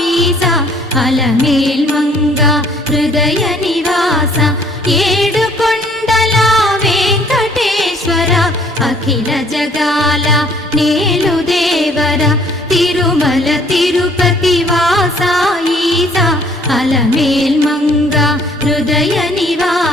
ఈసా అలమేల్ మంగ హృదయ నివాస ఏడు కొండల వెంకటేశ్వర అఖిల జగాల నేలు దేవర తిరుమల తిరుపతి వాస ఈసా అలమేల్ మంగ హృదయ నివాస